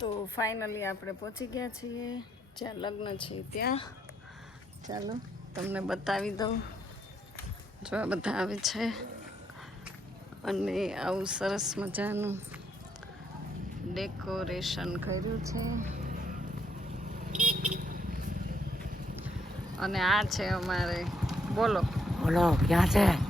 તો ફાઇનલી આપણે પહોંચી ગયા છીએ. જ્યાં લગ્ન છે ત્યાં. ચાલો, તમને બતાવી દઉં. જો આ બધા આવે છે. અને આવું સરસ મજાનું ડેકોરેશન કર્યું છે. અને આ છે અમારે, બોલો. બોલો, ક્યાં છે?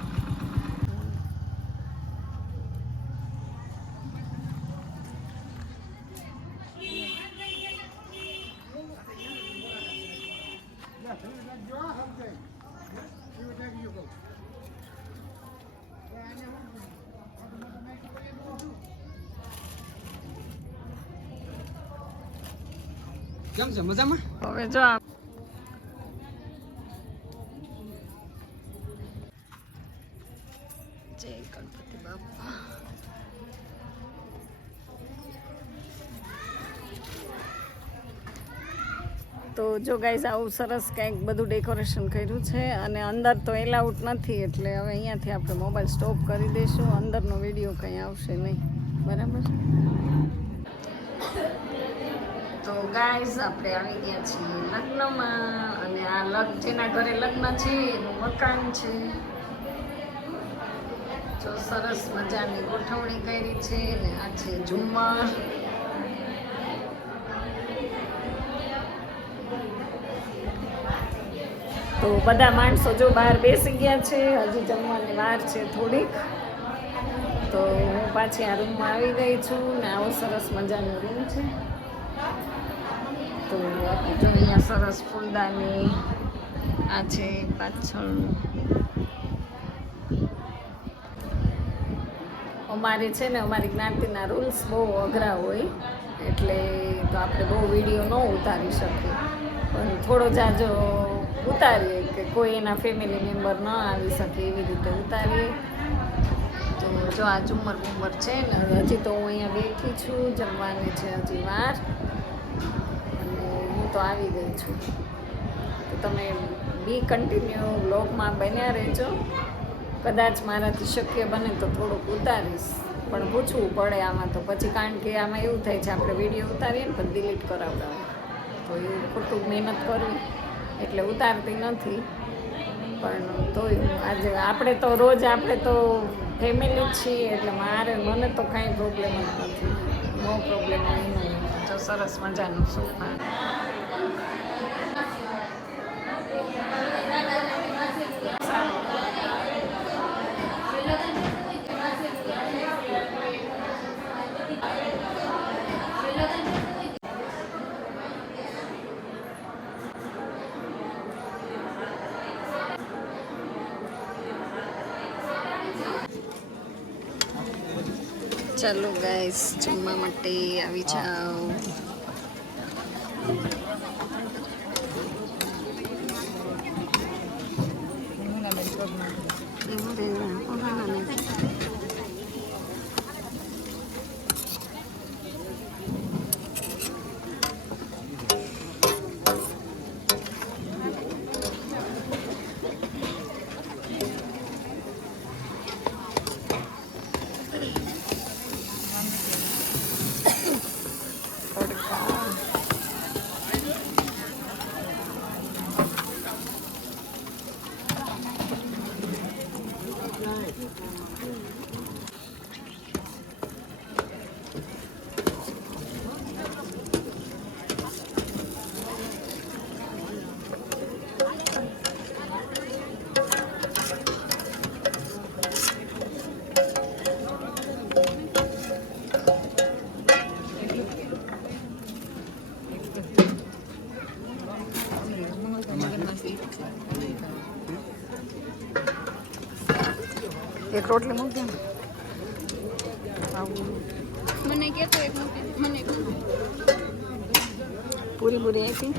કેમ છે? મજામાં? હવે જો તો જો ગાઈઝ આવું સરસ કંઈક બધું ડેકોરેશન કર્યું છે અને અંદર તો એલાઉટ નથી, એટલે હવે અહીંયાથી આપણે મોબાઈલ સ્ટોપ કરી દઈશું. અંદરનો વીડિયો કંઈ આવશે નહીં. બરાબર? તો ગાઈઝ આપણે આવી ગયા છીએ લગ્નમાં અને આ લગ, જેના ઘરે લગ્ન છે, એનું મકાન છે. જો સરસ મજાની ગોઠવણી કરી છે ને આ છે ઝુમ્મર તો બધા માણસો જો બહાર બેસી ગયા છે, હજી જમવાની વાર છે થોડીક. તો હું પાછી આ રૂમમાં આવી ગઈ છું ને આવો સરસ મજાનો રૂમ છે. તો આપણે જો અહીંયા સરસ ફૂલદાની આ છે પાછળ. અમારે છે ને, અમારી જ્ઞાતિના રૂલ્સ બહુ અઘરા હોય, એટલે તો આપણે બહુ વીડિયો ન ઉતારી શકીએ. પણ થોડો જાજો ઉતારીએ કે કોઈ એના ફેમિલી મેમ્બર ન આવી શકે એવી રીતે ઉતારીએ. તો જો આ ઝુમ્મર બુમ્મર છે ને, હજી તો હું અહીંયા બેઠી છું, જમવાની છે હજી વાર. તો આવી ગઈ છું. તો તમે બી કન્ટિન્યુ બ્લોગમાં બન્યા રહેજો. કદાચ મારાથી શક્ય બને તો થોડુંક ઉતારીશ. પણ પૂછવું પડે આમાં તો. પછી કારણ કે આમાં એવું થાય છે, આપણે વીડિયો ઉતારીએ ને પણ ડિલીટ કરાવડાવે તો એવું ખોટું મહેનત કરવી. એટલે ઉતારતી નથી. પણ તોય આજે આપણે તો રોજ આપણે તો ફેમિલી છીએ, એટલે મારે, મને તો કાંઈ પ્રોબ્લેમ જ નથી. નો પ્રોબ્લેમ એનું જો સરસ મજાનું સોફા ચાલો ગાઈસ જમવા માટે આવી જાઓ. એવું રે, એક રોટલી મૂકી દે. મને કહેતો એક મૂકી મને પૂરી પૂરી આપી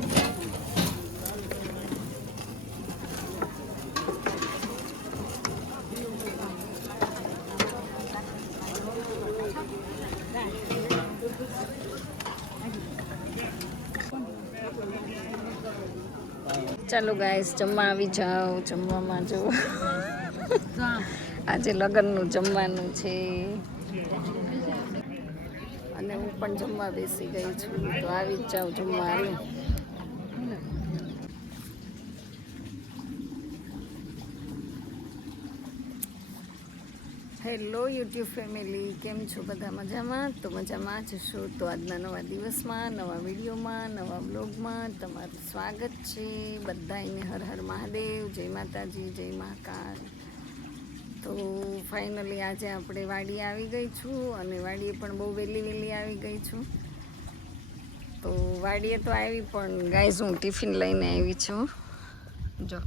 ચાલો ગાઈસ જમવા આવી જાઓ, જમવામાં જો આજે લગ્નનું જમવાનું છે. અને હું પણ જમવા બેસી ગઈ છું. તો આવી જ જાઉં જમવા હાલો યુટ્યુબ ફેમિલી, કેમ છો બધા મજામાં? તો મજામાં જ છો. તો આજના નવા દિવસમાં, નવા વિડીયોમાં, નવા બ્લોગમાં તમારું સ્વાગત છે. બધાને હર હર મહાદેવ, જય માતાજી, જય મહાકાલ. તો ફાઇનલી આજે આપણે વાડી આવી ગઈ છું અને વાડીએ પણ બહુ વહેલી વહેલી આવી ગઈ છું. તો વાડીએ તો આવી, પણ ગાઈઝ હું ટિફિન લઈને આવી છું. જો.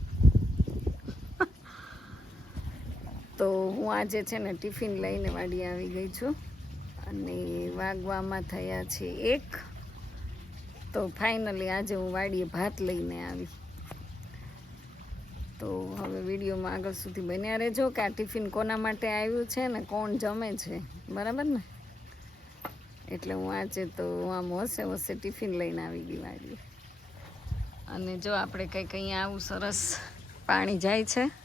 તો હું આજે છે ને ટિફિન લઈને વાડી આવી ગઈ છું. અને વાગવામાં થયા છે એક. તો ફાઇનલી આજે હું વાડીએ ભાત લઈને આવી. તો હવે વિડીયોમાં આગળ સુધી બન્યા રહેજો કે આ ટિફિન કોના માટે આવ્યું છે ને કોણ જમે છે. બરાબર ને? એટલે હું આજે તો આમ હોશે હોશે ટિફિન લઈને આવી ગઈ વાડીએ. અને જો આપણે કંઈક અહીંયા આવું સરસ પાણી જાય છે.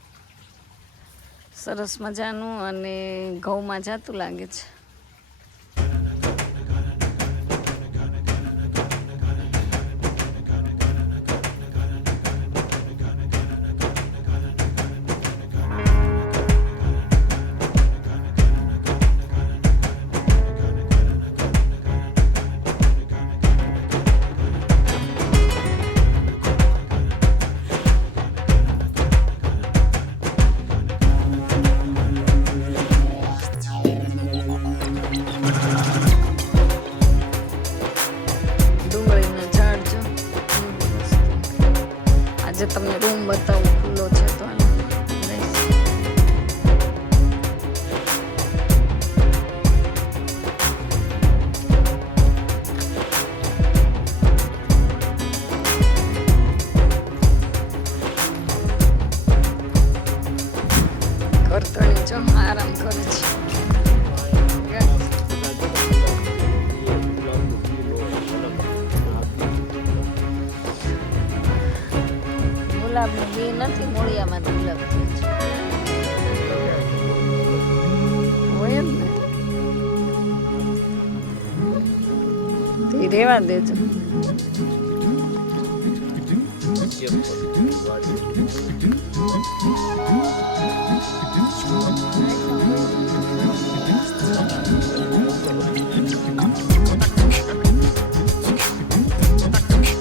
સરસ મજાનું અને ઘઉંમાં જાતું લાગે છે. રૂમ બતાવું ખુલ્લો છે તો હાલો, ગુલાબનું બી નથી મૂળિયામાં ગુલાબ થાય છે હોય જ ને તે રેવા દેજો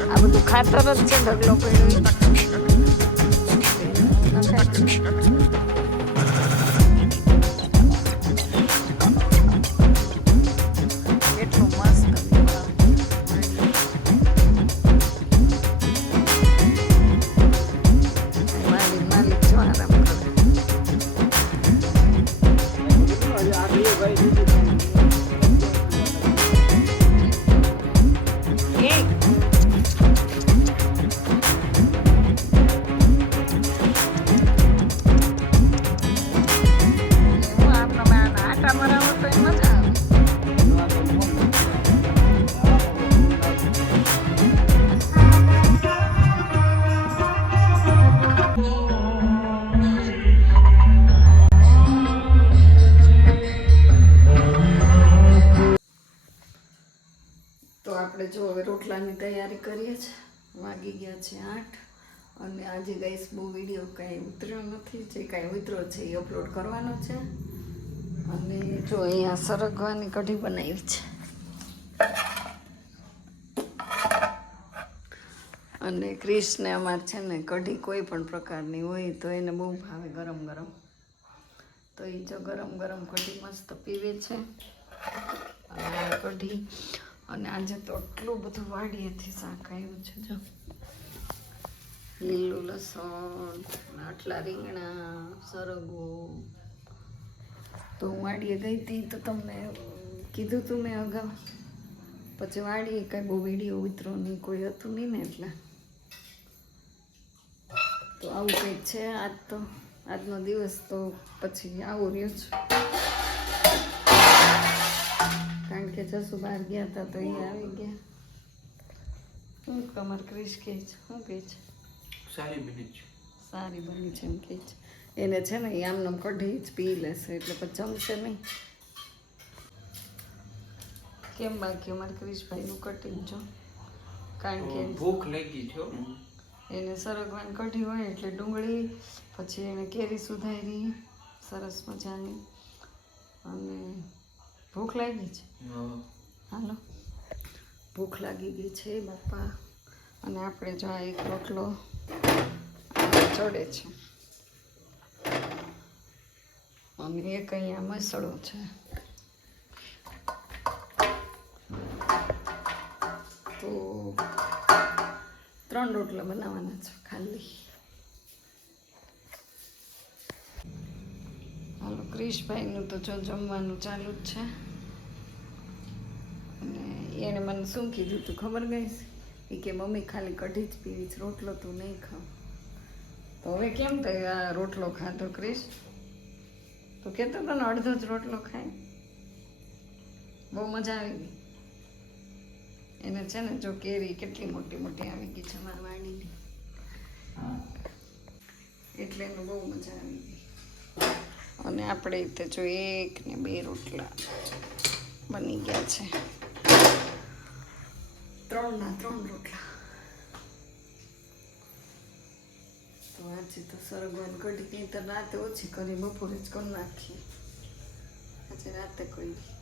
આ બધું ખાતર જ છે ઢગલો પડ્યો આપણે જો હવે રોટલાની તૈયારી કરીએ છીએ વાગી ગયા છે આઠ. અને આજે ગઈસ બહુ વીડિયો કાંઈ ઉતર્યો નથી, જે કાંઈ ઉતર્યો છે એ અપલોડ કરવાનો છે. અને જો અહીંયા સરગવાની કઢી બનાવી છે. અને ક્રિશને અમારે છે ને કઢી કોઈ પણ પ્રકારની હોય તો એને બહુ ભાવે ગરમ ગરમ. તો એ જો ગરમ ગરમ કઢી મસ્ત પીવે છે. કઢી અને આજે તો એટલું બધું વાડીએથી શાક આવ્યું છે, જો. લીલું લસણ, આટલા રીંગણા સરગો તો હું વાડીએ ગઈ હતી તો તમને કીધું તું મેં અગાઉ. પછી વાડીએ કાંઈ બહુ વીડિયો ઉતરો નહીં, કોઈ હતું નહીં ને એટલે. તો આવું કંઈક છે આજ તો. આજનો દિવસ તો પછી આવું રહ્યો છું. કે જસુ બહાર ગયા હતા તો એ આવી ગયા. હું કમર ક્રિશ કે છે શું કે છે? સારી મિનિટ સારી બની છે એમ કે છે. એને છે ને એ આમનામ કઢી જ પી લેશે એટલે પછી જમશે નહીં. કેમ બાકી અમારે ક્રિશભાઈનું કટિંગ જો? કારણ કે ભૂખ લાગી છો એને સરગવાન કઢી હોય એટલે ડુંગળી પછી એને કેરી સુધારી સરસ મજાની. અને ભૂખ લાગી છે? હાલો. ભૂખ લાગી ગઈ છે બાપા. અને આપણે જો આ એક રોટલો ચડે છે. અને એક અહીંયા મસળો છે. તો ત્રણ રોટલા બનાવવાના છે ખાલી. હાલો ક્રિશભાઈનું તો જો જમવાનું ચાલુ જ છે. અને એણે મને શું કીધું તું ખબર ગઈ એ કે મમ્મી ખાલી કઢી જ પીવી છે રોટલો તું નહીં ખાવ. તો હવે કેમ તે આ રોટલો ખાધો ક્રિશ? તો કહેતો તને અડધો જ રોટલો ખાય. બહુ મજા આવી ગઈ. એને છે ને જો કેરી કેટલી મોટી મોટી આવી ગઈ છે મારા વાડીની એટલે એને બહુ મજા આવી ગઈ. અને આપણે રીતે જો એક ને બે રોટલા બની ગયા છે. ત્રણના ત્રણ રોટલા. તો આજે તો સરગવાન કઢી તો રાતે ઓછી કરી, બપોરે જ કરી નાખીએ. આજે રાતે કરી.